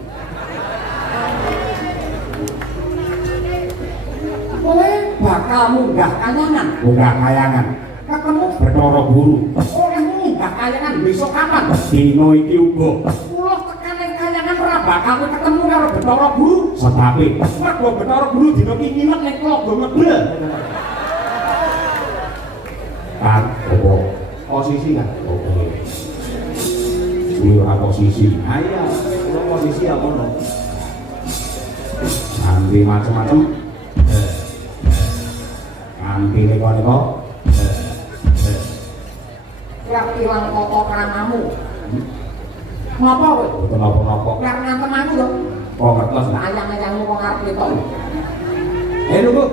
Kowe bakal munggah kayangan, ketemu Bathara Guru. Oleh munggah kayangan besok kapan? Dina iki uga. Kula tekane kayangan ora bakal ketemu karo Bathara Guru. Sebabe mergo Bathara Guru dina iki nginep ning Tlaga Ngedel. Kan opo? Posisi kan? Oke. Kuwi ora posisi. Ayo, kula posisi apa ngono. Nanti macam-macam. Nanti neko-neko yang ilang koko kramamu ngapa kowe? Mboten napa-napa. Yang ngantem aku lho. Kok ngertos ta? Ayang-ayangmu kok arep ketok. Lho Bu.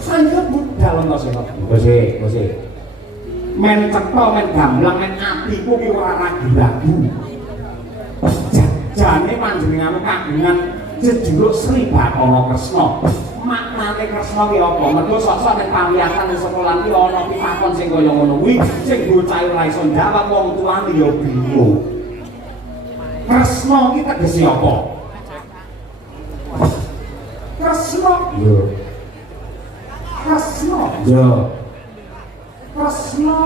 Sanjep budal to sing. Bose. Men cetha, men gamblang, men atiku ki ora ragu-ragu. Jane panjenenganmu kagungan jejuluk Sri Bathara Kresna. Maknane Kresna ki apa? Mergo sok-sok ning pawiyakan ning sekolah ki ana pitakon sing kaya ngono kuwi, sing bocah ora iso jawab, wong tuane ya bingung. Kresna ki tegese apa? Kresna. Yo. Kresna. Yo. Kresna,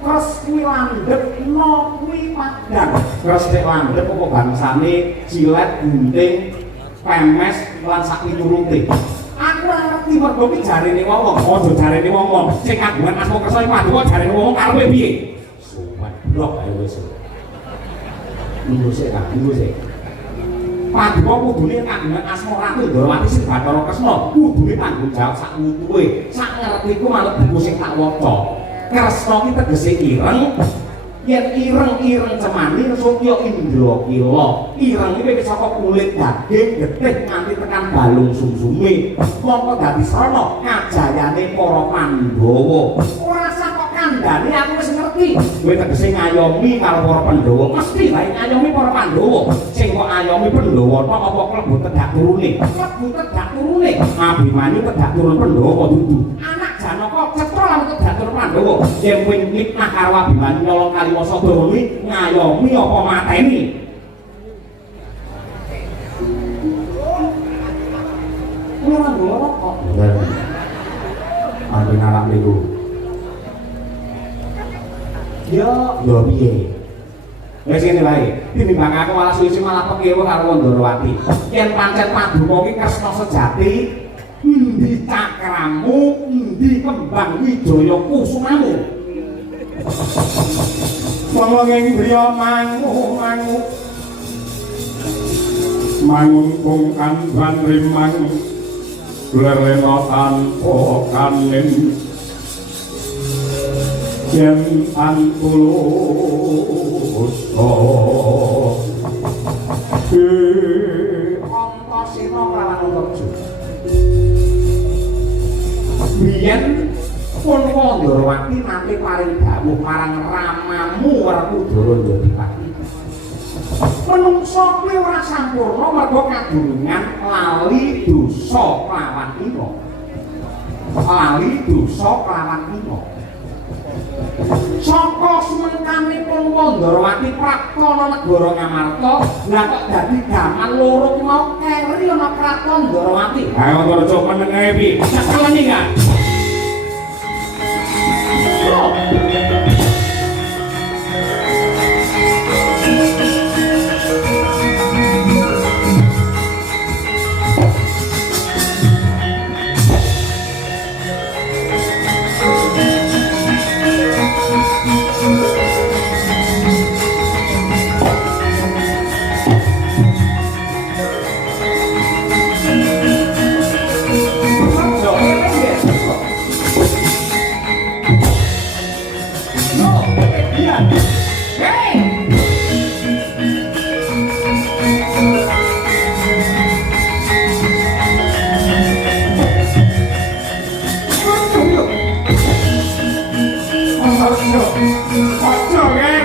kres kuwi landhep, no kuwi padang. Kres nek landhep apa bangsane cilet, gunting, pemes lan sak piturute. Aku ora ngerti mergo ki jarene wong, aja jarene wong. Sing kagungan asma Kresna iku aduh jarene wong karo kowe piye? Suwet blok ae wis. Lungguh sik. Paduka kudune kagungan asma Ratu Ndrawati Sri Bathara Kresna, kudune tanggung jawab sak wutuhe. Sak ngertiku malah buku sing tak waca. Kresna ki tegese ireng. Yen ireng-ireng cemani Sutya Indra Kila. Ireng iki wis saka kulit daging getih nganti tekan balung sumsume. Mongko dadi srana kajayane para Pandhawa. Ora saka kandhane aku wis ngerti. Kowe tegese ngayomi karo para Pandhawa. Mesti wae ngayomi para Pandhawa. Sing kok ayomi Pandhawa tok apa klebu tedak turune? Klebu tedak turune. Abimanyu tedak turun Pandhawa dudu. Anak Janaka cetha lan tedak turun Pandhawa. Yen kowe nikmah karo Abimanyu nyolong Kalimangsa kuwi ngayomi apa mateni? Ora ngono kok. Ati ngarep niku. Yo piye? Wis ngene wae. Tinimbang aku malah suwi malah pekewo karo Ndrawati. Yen pancen Paduka ki Kresna sejati, endi cakramu, endi kembang wijaya kusumamu? Wong ing griya mangun kungkan ban rimang lerena tanpa kanin yen antulus Antasena Prawanarja biyen pun Ndrawati nate paring dawuh marang ramamu Werkudara Jodipati. Menungsa kuwi ora sampurna mergo kadunungan lali dosa kelawan ira. Saka sumengkanipun Ndrawati praktana negara Ngamarta, lah kok dadi gaman loro ki mau keri ana kraton Ndrawati. Ayo Ndaraja meneng ae piye? Sakalane gak? Ojo ger.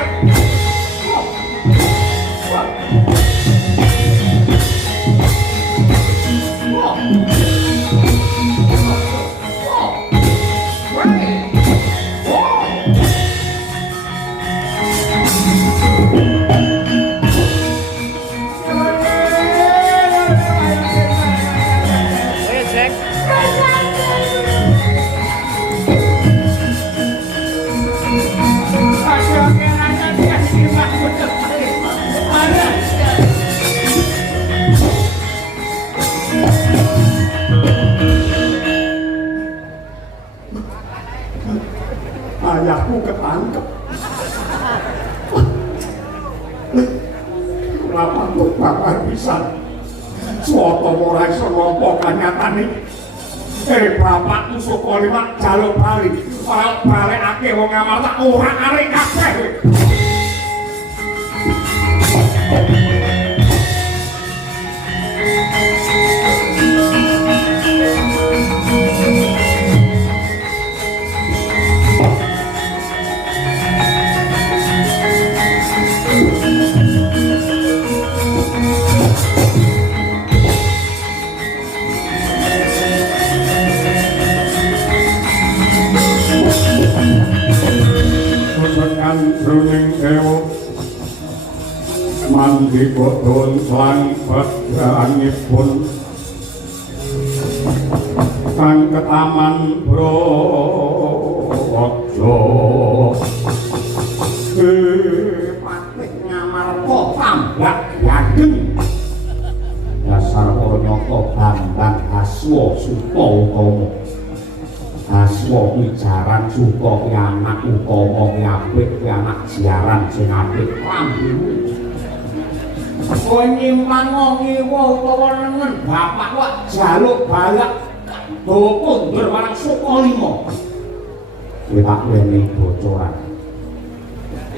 Ayahku ketangkep. Kenapa tuh bapak bisa suatu morai sonopo kanyatane? Bapak tusuk kolima jaluk balik. Orang balik ake wong ngamarta orang arek kabeh. Runing ewo mandi kodon lan badraanipun kang ketaman brojo patih ngamarta tambak yageng dasar ornyata Bambang Aswa Suta Utama Aswa wijaran suka ki anak utama ki apik ki anak siaran sing apik lambimu kowe nyimpan ngewa utawa nengen bapak kok jaluk balak do kondur marang Sukalima kowe tak wene bocoran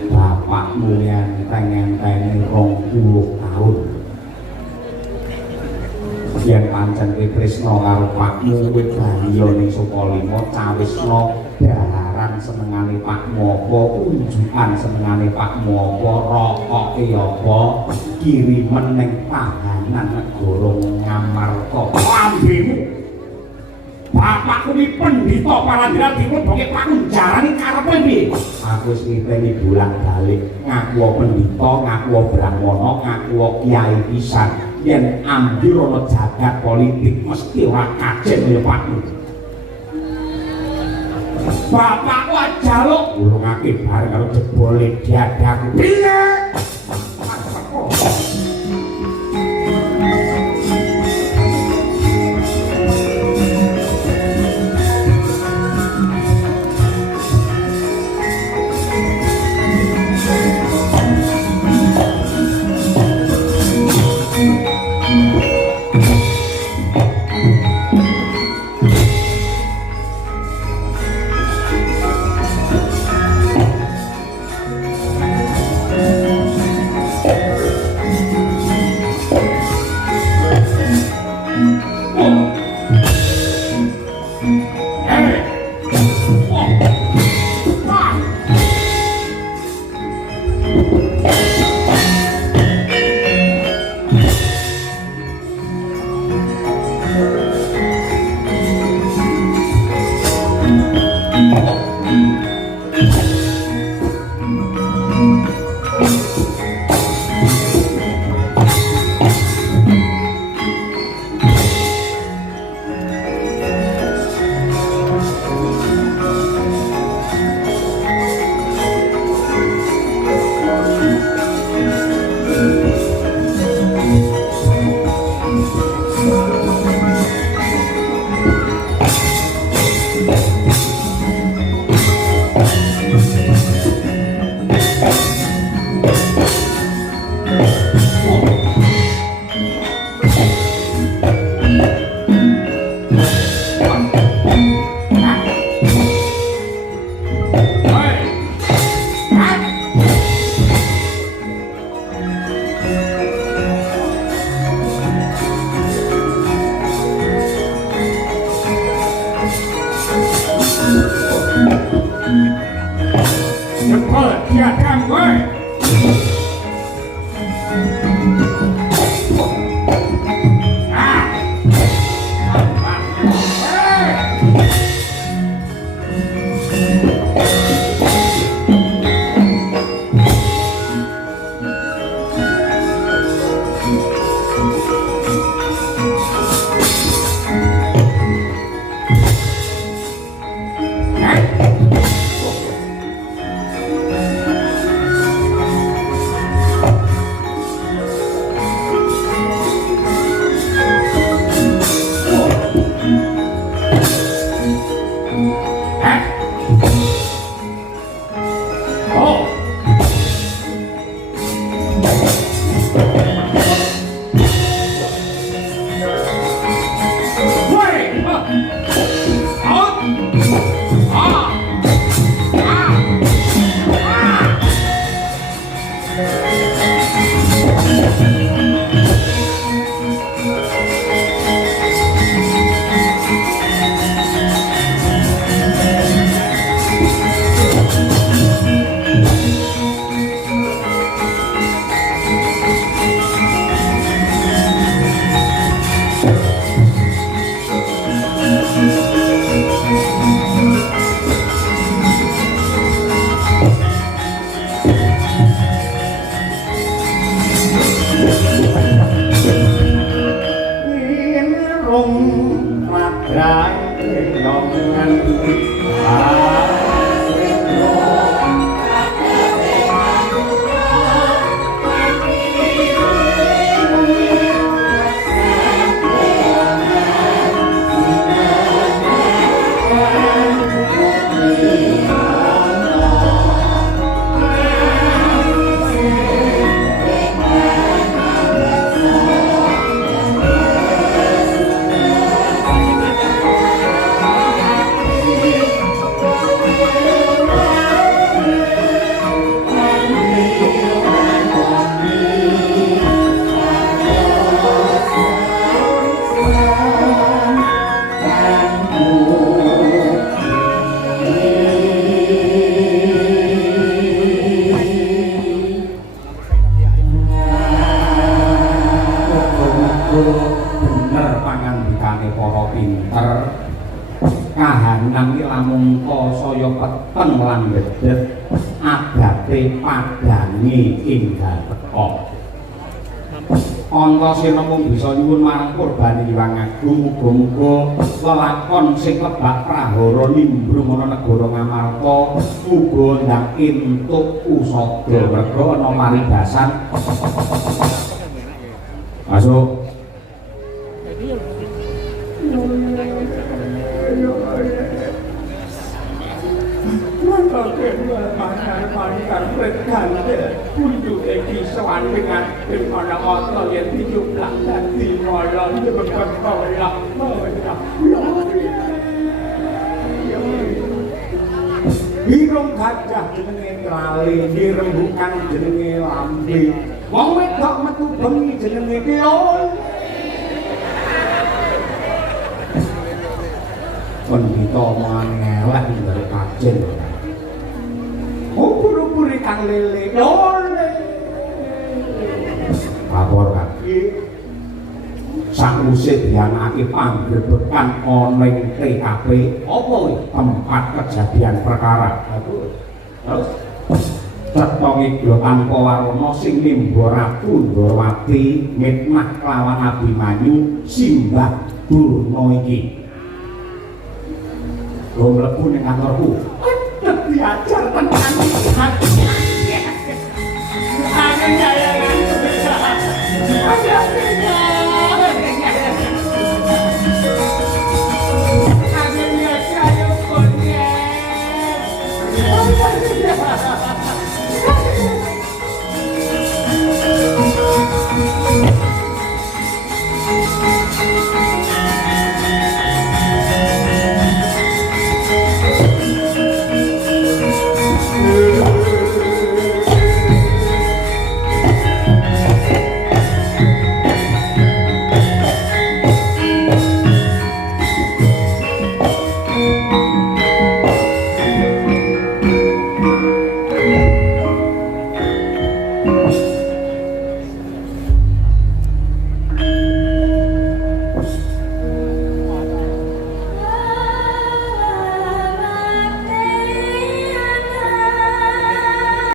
bapakmu ngenteng-ngenteni 20 tahun yen pancen kowe tresna karo pakmu kowe bahaya ning Sukalima cawisna daharan senengane pakmu apa unjukan senengane pakmu apa rokoke apa kirimen ning tahanan negara Ngamarta lambemu bapakku iki pendhita Palandiran diklebokke pakmu jarane karepe piye aku wis ngiteni bolak-balik ngaku pendhita ngaku brahmana ngaku kiai pisan yen ambil ana jagat politik mesti ora kajen ya pakmu bapakku jaluk ulungake bareng karo jebole diadaku piye jebol diadang kowe. Antasena mung bisa nyuwun marang Purbani Hyang Agung muga-muga lelakon sing lebak prahara nimbrung ana negara Ngamarta uga ndang entuk usada merga ana paribasan. Masuk. Untuk eki sowan dengan ana ana yen dijumlah dadi malah nyebabkan kawula Hirung gajah jenenge trali, dirembukan jenenge lambe. Wong wedok metu bengi jenenge keon. Pendhita mangeleh dari kajen. Ubur-ubur ikan lele, lele. Lapor kan. Sakwise dianakake panggebekan ana ing TKP apa kuwi tempat kejadian perkara. Terus cetha ngidul tanpa warna sing nimba Ratu Ndrawati mitnah kelawan Abimanyu simbah Durna iki. Go mlebu ning kantorku. Diajar tenan hati. Aku jaya.